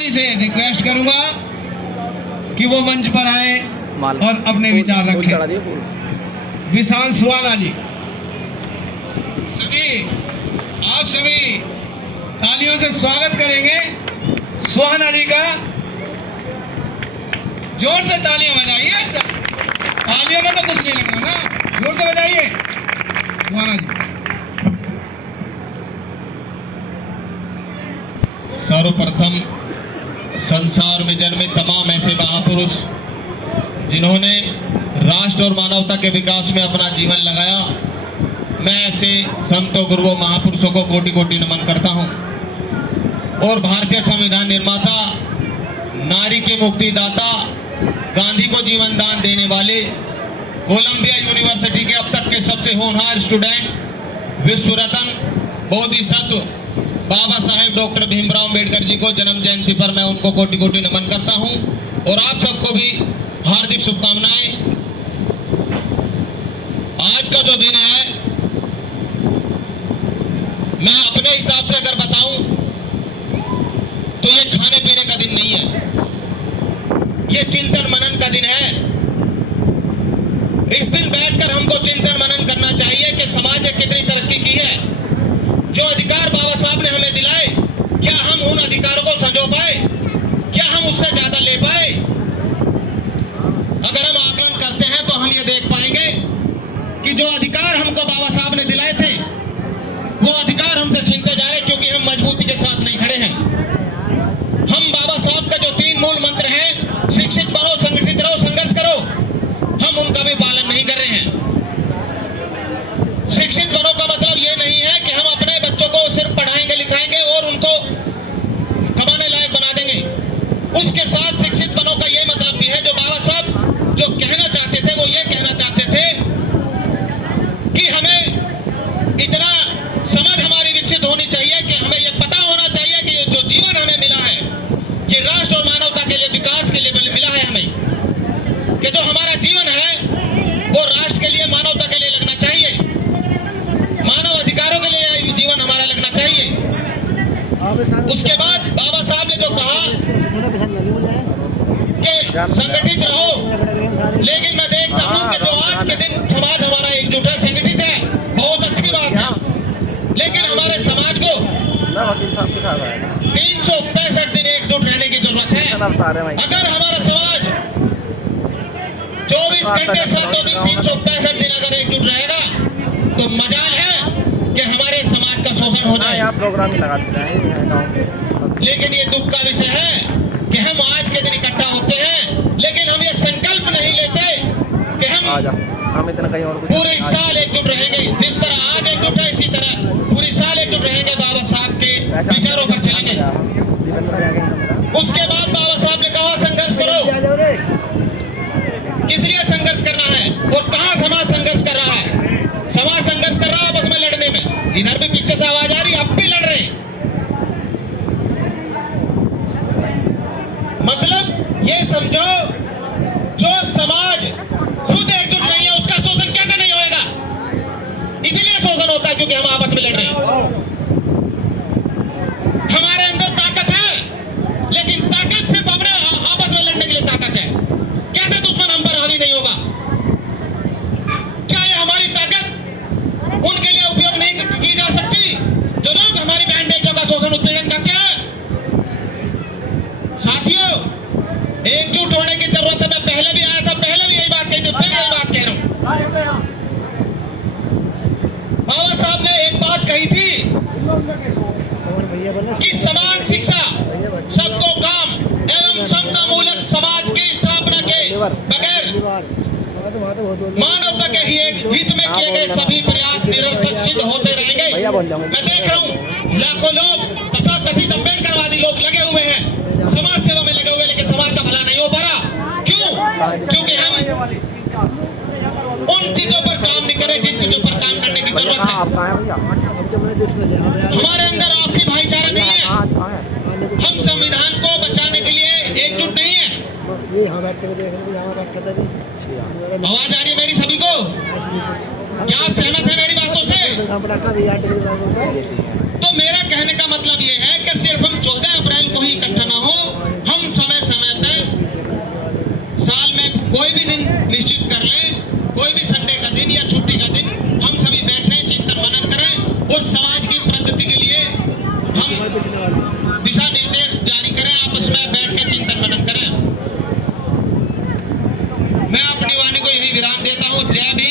से रिक्वेस्ट करूंगा कि वो मंच पर आए और अपने विचार रखें। विशाल सुहाना जी, आप सभी तालियों से स्वागत करेंगे सुहाना जी का। जोर से तालियां बजाइए, तालियों में तो कुछ नहीं लगना ना, जोर से बजाइए सुहाना जी। सर्वप्रथम संसार में जन्मे तमाम ऐसे महापुरुष जिन्होंने राष्ट्र और मानवता के विकास में अपना जीवन लगाया, मैं ऐसे संतों गुरुओं महापुरुषों को कोटि कोटि नमन करता हूं। और भारतीय संविधान निर्माता, नारी के मुक्तिदाता, गांधी को जीवन दान देने वाले, कोलंबिया यूनिवर्सिटी के अब तक के सबसे होनहार स्टूडेंट, विश्व रत्न बोधिसत्व बाबा साहेब डॉक्टर भीमराव अम्बेडकर जी को जन्म जयंती पर मैं उनको कोटि कोटि नमन करता हूं। और आप सबको भी हार्दिक शुभकामनाएं। आज का जो दिन है, मैं अपने हिसाब से अगर बताऊं तो ये खाने पीने का दिन नहीं है, ये चिंतन मनन का दिन है। इस दिन बैठकर हमको चिंतन मनन करना चाहिए कि समाज ने कितनी तरक्की की है। जो अधिकार बाबा साहब ने हमें दिलाए, क्या हम उन अधिकारों को संजो पाए? क्या हम उससे ज्यादा ले पाए? अगर हम आकलन करते हैं तो हम ये देख पाएंगे कि जो अधिकार हमको बाबा साहब ने दिलाए थे, वो अधिकार हमसे छीनते जा रहे, क्योंकि हम मजबूती के साथ नहीं खड़े हैं। हम बाबा साहब का जो 3 मूल मंत्र हैं, शिक्षित बनो, संगठित रहो, संघर्ष करो, हम उनका भी पालन नहीं कर रहे हैं। शिक्षित बनो का मतलब ये नहीं है कि हम अपने बच्चों को सिर्फ पढ़ाएंगे लिखाएंगे और उनको कमाने लायक बना देंगे। उसके साथ शिक्षित बनो का ये मतलब भी है, जो बाबा साहब जो कहना चाहते थे, वो ये कहना चाहते थे कि हमें इतना समझ हमारी विकसित होनी चाहिए कि हमें ये पता होना चाहिए कि ये जो जीवन हमें मिला है, ये राष्ट्र और मानवता के लिए, विकास के लिए मिला है हमें, कि जो हमारा जीवन है वो राष्ट्र के लिए, मानवता के लिए लगना चाहिए, मानव अधिकारों के लिए जीवन हमारा लगना चाहिए। उसके बाद बाबा साहब ने जो कहा कि संगठित रहो, लेकिन मैं देखता हूं कि जो आज के दिन समाज हमारा एकजुट है, संगठित है, बहुत अच्छी बात है, लेकिन हमारे समाज को 365 दिन एकजुट रहने की जरूरत है। अगर हमारा समाज 24 घंटे 7 दिन 365 दिन अगर एकजुट रहेगा तो मजाल है कि हमारे समाज का शोषण हो जाए। प्रोग्राम ही लगाते हैं। लेकिन ये दुख का विषय है कि हम आज के दिन इकट्ठा होते हैं, लेकिन हम ये संकल्प नहीं लेते कि हम इतना कहीं और पूरे साल एकजुट रहेंगे। जिस तरह आज एकजुट है, इसी तरह पूरी साल एकजुट रहेंगे, बाबा साहब के विचारों पर चलेंगे। उसके बाद बाबा साहब ने कहा संघर्ष करो। किस लिए संघर्ष करना है और कहां समाज संघर्ष कर रहा है? समाज संघर्ष कर रहा है आपस में लड़ने में। इधर भी पीछे से आवाज आ रही, अब भी लड़ रहे। मतलब ये समझो, जो समाज खुद एकजुट नहीं है, उसका शोषण कैसे नहीं होएगा? इसीलिए शोषण होता है क्योंकि हम आपस में लड़ रहे हैं। हमारे अंदर ताकत है, लेकिन ताकत सिर्फ अपने आपस में लड़ने के लिए ताकत है। कैसे दुश्मन हम पर हावी नहीं होगा? क्या ये हमारी ताकत उनके लिए उपयोग नहीं की जा सकती जो लोग हमारी बहन बेटियों का शोषण उत्पीड़न करते हैं? साथियों, एकजुट होने की जरूरत है। मैं पहले भी आया था, पहले भी यही बात कही थी, फिर यही बात कह रहा हूं। बाबा साहब ने एक बात कही थी कि समान शिक्षा, सबको काम एवं समता मूलक समाज की स्थापना के बगैर मानवता के हित में किए गए सभी प्रयास निरर्थक सिद्ध होते रहेंगे। मैं देख रहा हूँ लाखों लोग तथा कथित अम्बेडकरवादी लोग लगे हुए हैं, समाज सेवा में लगे हुए, लेकिन समाज का भला नहीं हो पा रहा। क्यों? क्योंकि हम उन चीजों पर काम नहीं करें जिन चीजों पर काम करने की जरूरत है। हमारे अंदर आपसी भाईचारा नहीं है, हम संविधान को बचाने के लिए एकजुट नहीं है। आवाज आ रही है मेरी सभी को? क्या आप सहमत हैं मेरी बातों से? तो मेरा कहने का मतलब ये है कि सिर्फ हम 14 अप्रैल को ही इकट्ठा ना हो, मैं अपनी वाणी को यही विराम देता हूँ। जय भीम।